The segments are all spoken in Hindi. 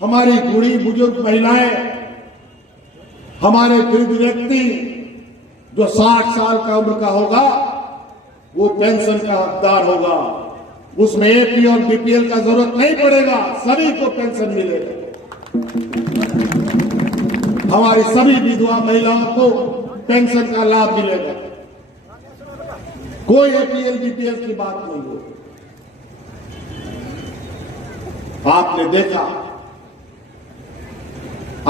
हमारी बूढ़ी बुजुर्ग महिलाएं, हमारे वृद्ध व्यक्ति जो 60 साल का उम्र का होगा वो पेंशन का हकदार होगा। उसमें एपी और बीपीएल का जरूरत नहीं पड़ेगा, सभी को पेंशन मिलेगा। हमारी सभी विधवा महिलाओं को पेंशन का लाभ मिलेगा। कोई एपीएल बीपीएल की बात नहीं हो। आपने देखा,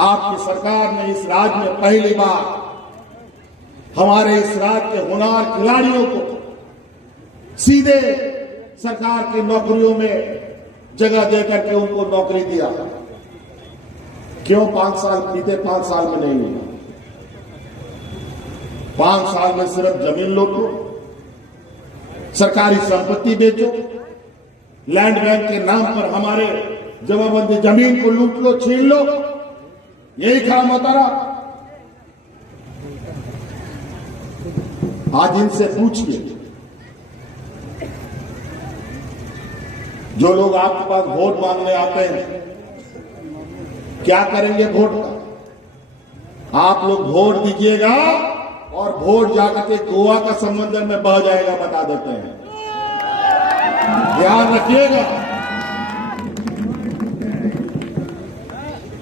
आपकी सरकार ने इस राज्य में पहली बार हमारे इस राज्य के होनहार खिलाड़ियों को सीधे सरकार की नौकरियों में जगह देकर के उनको नौकरी दिया। क्यों 5 साल बीते, 5 साल में नहीं हुआ? 5 साल में सिर्फ जमीन लूटो, सरकारी संपत्ति बेचो, लैंड बैंक के नाम पर हमारे जमाबंदी जमीन को लूट लो, छीन लो, यही काम होता रहा। आज इनसे पूछिए, जो लोग आपके पास वोट मांगने आते हैं, क्या करेंगे वोट का? आप लोग वोट दीजिएगा और वोट जाकर के गोवा का समंदर में बह जाएगा, बता देते हैं, ध्यान रखिएगा।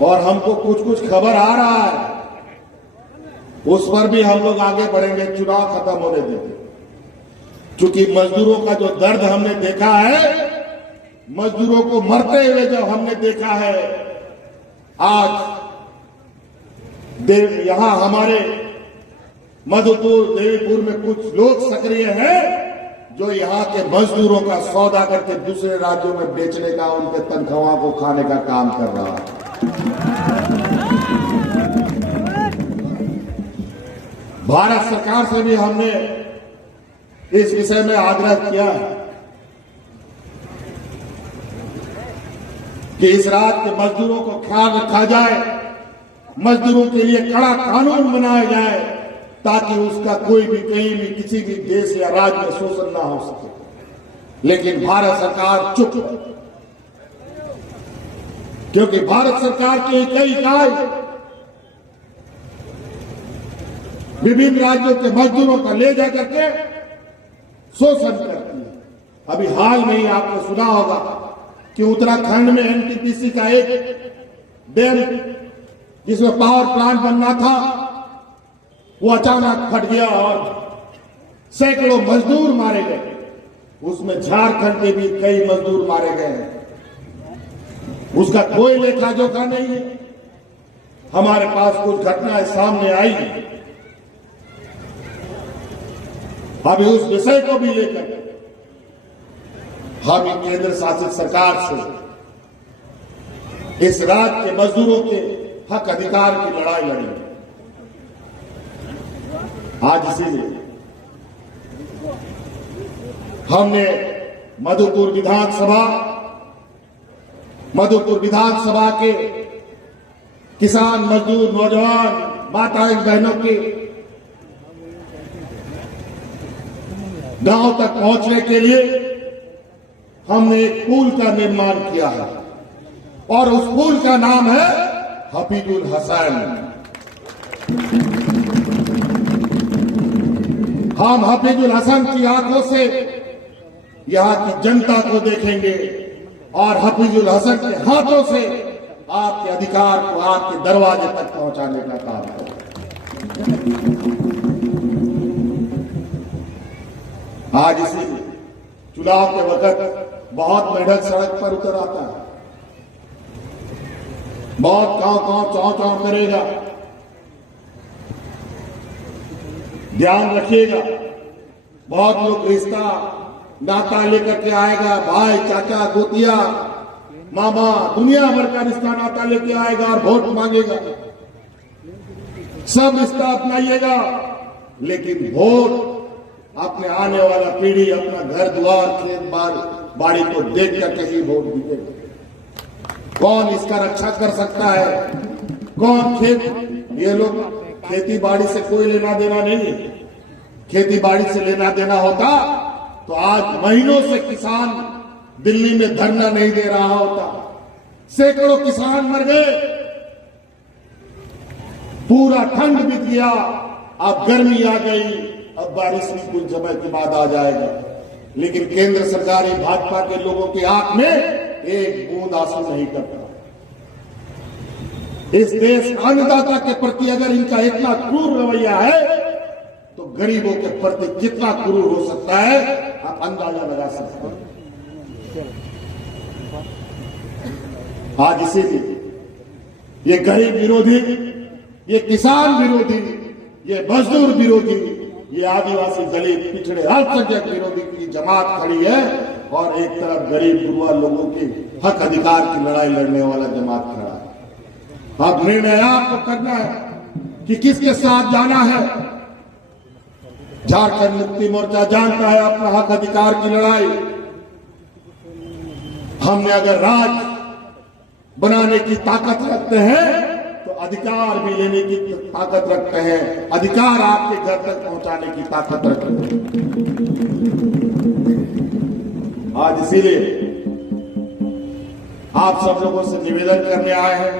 और हमको कुछ कुछ खबर आ रहा है, उस पर भी हम लोग आगे बढ़ेंगे, चुनाव खत्म होने देंगे। क्योंकि मजदूरों का जो दर्द हमने देखा है, मजदूरों को मरते हुए जब हमने देखा है, आज यहां हमारे मधुपुर देवीपुर में कुछ लोग सक्रिय हैं जो यहां के मजदूरों का सौदा करके दूसरे राज्यों में बेचने का, उनके तनख्वाह को खाने का काम कर रहा है। भारत सरकार से भी हमने इस विषय में आग्रह किया है कि इस राज्य के मजदूरों को ख्याल रखा जाए, मजदूरों के लिए कड़ा कानून बनाया जाए ताकि उसका कोई भी कहीं भी किसी भी देश या राज्य में शोषण ना हो सके। लेकिन भारत सरकार चुप है, क्योंकि भारत सरकार की कई इकाई विभिन्न राज्यों के मजदूरों का ले जाकर के शोषण करती है। अभी हाल में ही आपने सुना होगा कि उत्तराखंड में एनटीपीसी का एक डैम जिसमें पावर प्लांट बनना था, वो अचानक फट गया और सैकड़ों मजदूर मारे गए। उसमें झारखंड के भी कई मजदूर मारे गए हैं। उसका कोई लेखा जोखा नहीं है। हमारे पास कुछ घटनाएं सामने आई हैं। अभी उस विषय को भी लेकर हम केंद्र शासित सरकार से इस राज्य के मजदूरों के हक अधिकार की लड़ाई लड़ेंगे। आज इसीलिए हमने मधुपुर विधानसभा के किसान, मजदूर, नौजवान, माताएं, बहनों के गांव तक पहुंचने के लिए हमने एक पुल का निर्माण किया है और उस पुल का नाम है हफीजुल हसन। हम हफीजुल हसन की आंखों से यहां की जनता को देखेंगे और हफीजुल हसन के हाथों से आपके अधिकार को आपके दरवाजे तक पहुंचाने का काम करें। आज इसी चुनाव के वक्त बहुत मेढक सड़क पर उतर आता है, बहुत कांव चाव करेगा। ध्यान रखिएगा, बहुत लोग रिश्ता नाता लेकर के आएगा, भाई, चाचा, गोतिया, मामा, दुनिया भर का रिश्ता नाता लेके आएगा और वोट मांगेगा। सब रिश्ता अपनाइएगा, लेकिन वोट अपने आने वाला पीढ़ी, अपना घर द्वार, खेत बाड़ी को देख करके ही वोट दीजिएगा। कौन इसका रक्षा कर सकता है? कौन ये लोग खेती बाड़ी से कोई लेना देना नहीं है। खेती बाड़ी से लेना देना होता तो आज महीनों से किसान दिल्ली में धरना नहीं दे रहा होता। सैकड़ों किसान मर गए, पूरा ठंड बीत गया, अब गर्मी आ गई, अब बारिश भी कुछ समय के बाद आ जाएगा। लेकिन केंद्र सरकार भाजपा के लोगों की आंख में एक बूंद आंसू नहीं करता। इस देश अन्नदाता के प्रति अगर इनका इतना क्रूर रवैया है तो गरीबों के प्रति कितना क्रूर हो सकता है, आप अंदाजा लगा सकते हैं। आज इसीलिए ये गरीब विरोधी, ये किसान विरोधी, ये मजदूर विरोधी, ये आदिवासी दलित पिछड़े अल्पसंख्यक विरोधी की जमात खड़ी है और एक तरफ गरीब गुरुआ लोगों के हक अधिकार की लड़ाई लड़ने वाला जमात खड़ा है। अब निर्णय आपको करना है कि किसके साथ जाना है। झारखंड मुक्ति मोर्चा जानता है अपना हक अधिकार की लड़ाई। हमने अगर राज बनाने की ताकत रखते हैं तो अधिकार भी लेने की ताकत रखते हैं, अधिकार आपके घर तक पहुंचाने की ताकत रखते हैं। आज इसीलिए आप सब लोगों से निवेदन करने आए हैं,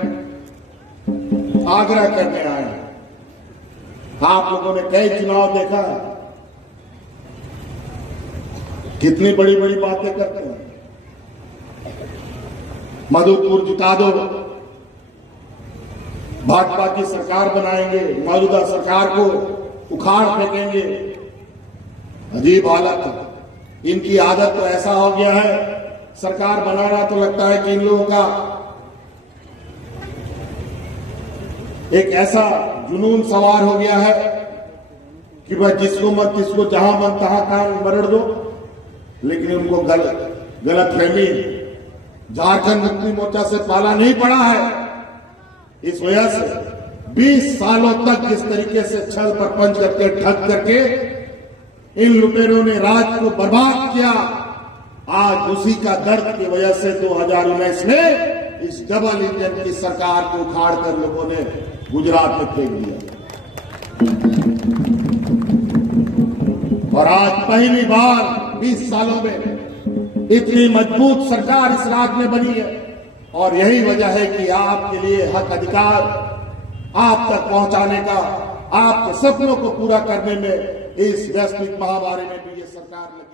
आग्रह करने आए हैं। आप लोगों ने कई चुनाव देखा है, कितनी बड़ी बड़ी बातें करते हैं। मधुपुर जिता दो, भाजपा की सरकार बनाएंगे, मौजूदा सरकार को उखाड़ फेंकेंगे। अजीब हालत है। इनकी आदत तो ऐसा हो गया है, सरकार बनाना तो लगता है कि इन लोगों का एक ऐसा जुनून सवार हो गया है कि भाई जिसको मत तिसको जहां मन तहां कान मरड़ दो। लेकिन उनको गलत फहमी झारखंड मुक्ति मोर्चा से पाला नहीं पड़ा है। इस वजह से 20 सालों तक जिस तरीके से छल प्रपंच करके ठग करके इन लुटेरों ने राज को बर्बाद किया, आज उसी का दर्द की वजह से 2019 में इस डबल इंजन की सरकार को उखाड़ कर लोगों ने गुजरात में फेंक दिया। और आज पहली बार 20 सालों में इतनी मजबूत सरकार इस राज्य में बनी है। और यही वजह है कि आपके लिए हक अधिकार आप तक पहुंचाने का, आपके सपनों को पूरा करने में इस वैश्विक महामारी में भी ये सरकार लगी।